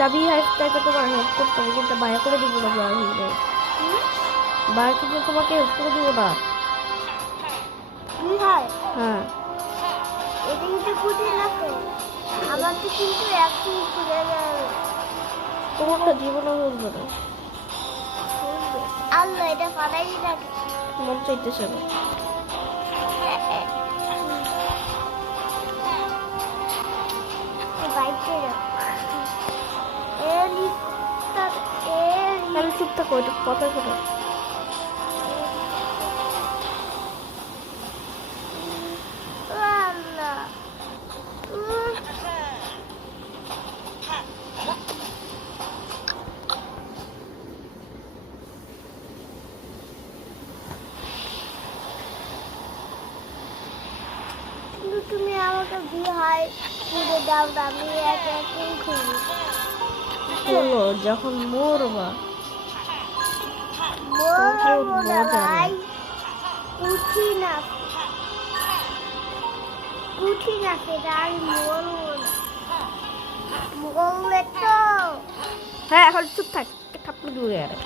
দাবি হাইস্টাইকে তোমার হেল্প করতে হবে, কিন্তু বায়া করে দিব না। বায়া কিন্তু তোমাকে হেল্প করে দিব না। হ্যাঁ, এটা কিন্তু কঠিন আছে। আমার তো কিন্তু একদিন ঘুরে যাবে। তোমারটা জীবনে বলবো না। আল্লাহ এটা পালাই রাখে। মন চাইতেছে না। আমি চুপ থাকো, এটা কথা শোনো। তুমি আমাকে বিহাই ঘুরে দাও, আমি একদিন খুঁজি বলো যখন মরবা কঠিন আছে, আমি মরবো না। মরলে তো হ্যাঁ, এখন চুপ থাক, থাপ্পড় দূরে আরে।